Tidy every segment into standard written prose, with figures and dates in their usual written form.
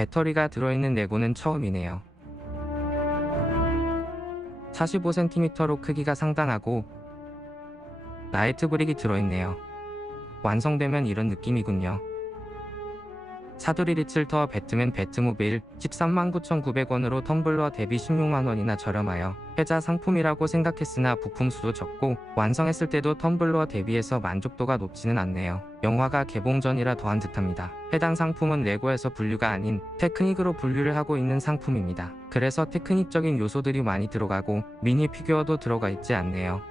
배터리가 들어있는 레고는 처음이네요. 45cm로 크기가 상당하고 라이트 브릭이 들어있네요. 완성되면 이런 느낌이군요. 사두리 리틀터 배트맨 배트모빌 139,900원으로 텀블러 대비 16만원이나 저렴하여 패자 상품이라고 생각했으나 부품수도 적고 완성했을 때도 텀블러 대비해서 만족도가 높지는 않네요. 영화가 개봉 전이라 더한 듯합니다. 해당 상품은 레고에서 분류가 아닌 테크닉으로 분류를 하고 있는 상품입니다. 그래서 테크닉적인 요소들이 많이 들어가고 미니 피규어도 들어가 있지 않네요.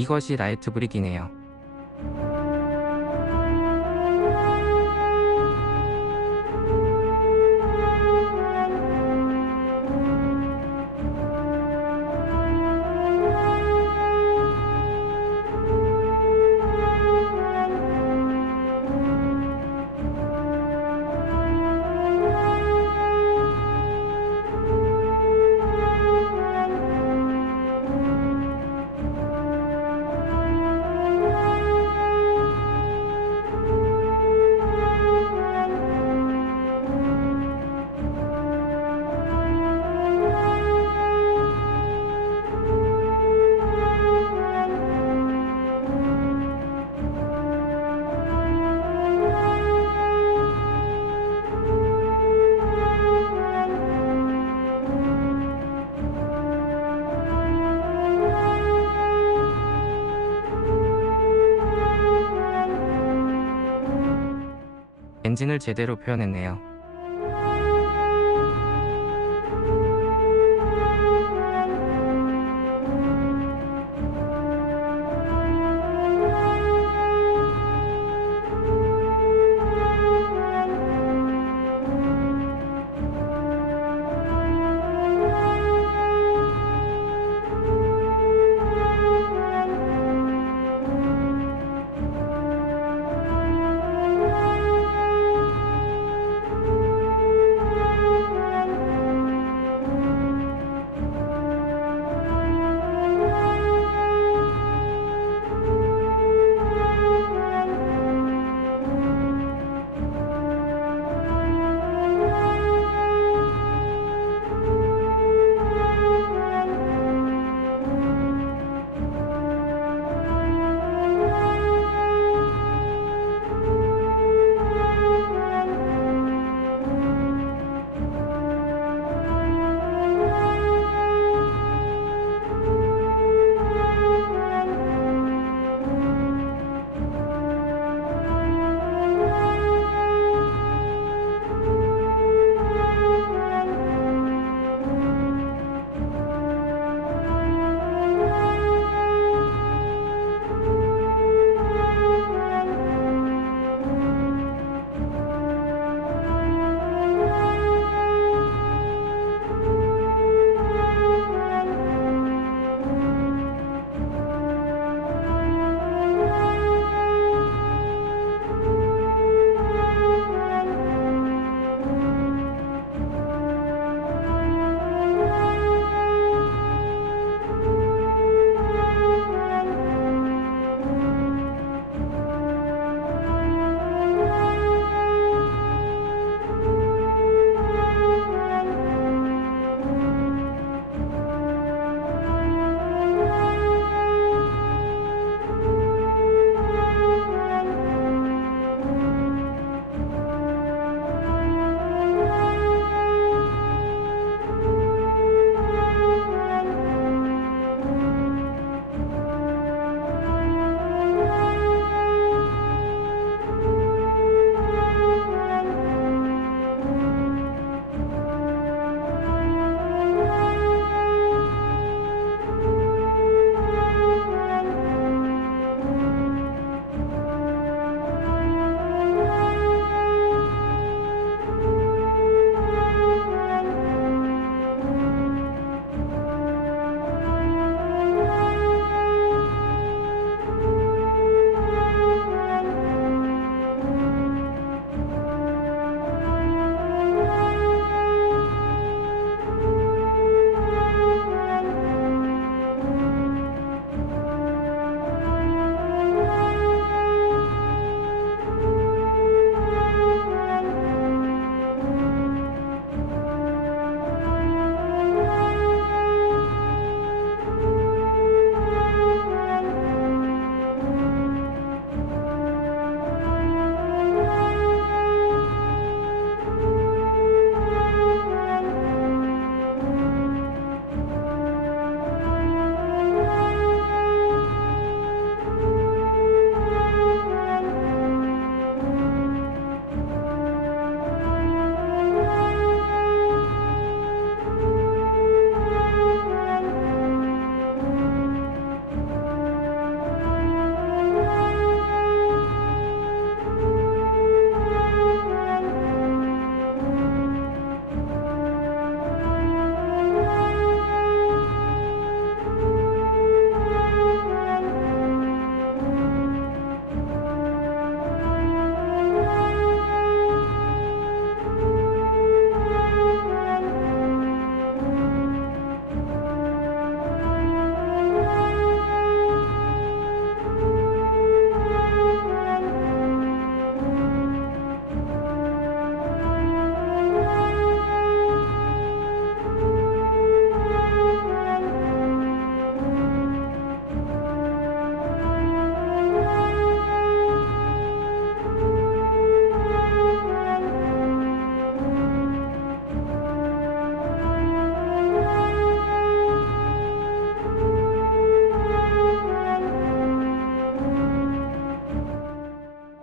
이것이 라이트 브릭이네요. 엔진을 제대로 표현했네요.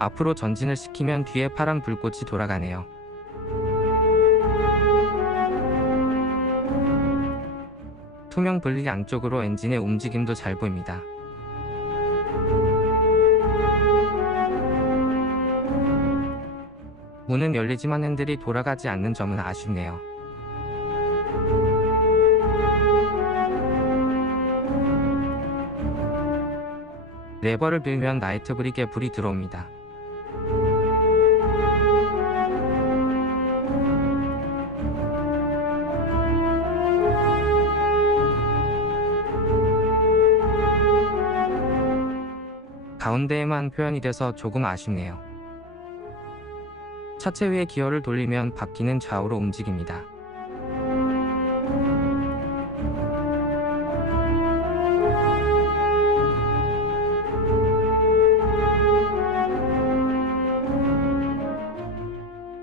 앞으로 전진을 시키면 뒤에 파란 불꽃이 돌아가네요. 투명 블릭 안쪽으로 엔진의 움직임도 잘 보입니다. 문은 열리지만 핸들이 돌아가지 않는 점은 아쉽네요. 레버를 빌면 나이트 브릭에 불이 들어옵니다. 가운데에만 표현이 돼서 조금 아쉽네요. 차체 위에 기어를 돌리면 바퀴는 좌우로 움직입니다.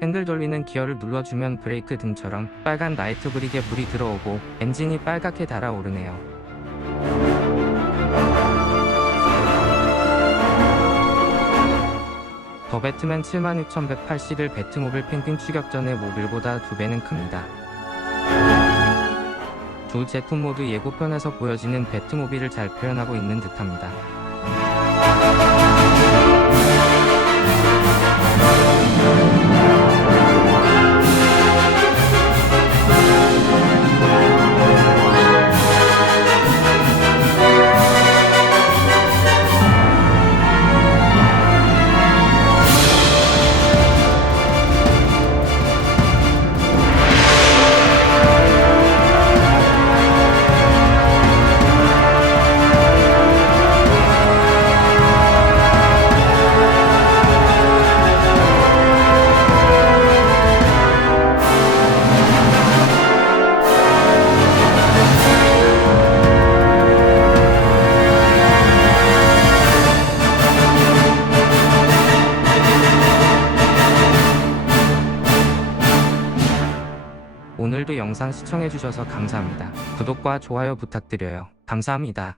핸들 돌리는 기어를 눌러주면 브레이크 등처럼 빨간 나이트 브릭에 불이 들어오고 엔진이 빨갛게 달아오르네요. 더 배트맨 76,181 배트모빌 펭귄 추격전의 모빌보다 2배는 큽니다. 두 제품 모두 예고편에서 보여지는 배트모빌을 잘 표현하고 있는 듯합니다. 오늘도 영상 시청해주셔서 감사합니다. 구독과 좋아요 부탁드려요. 감사합니다.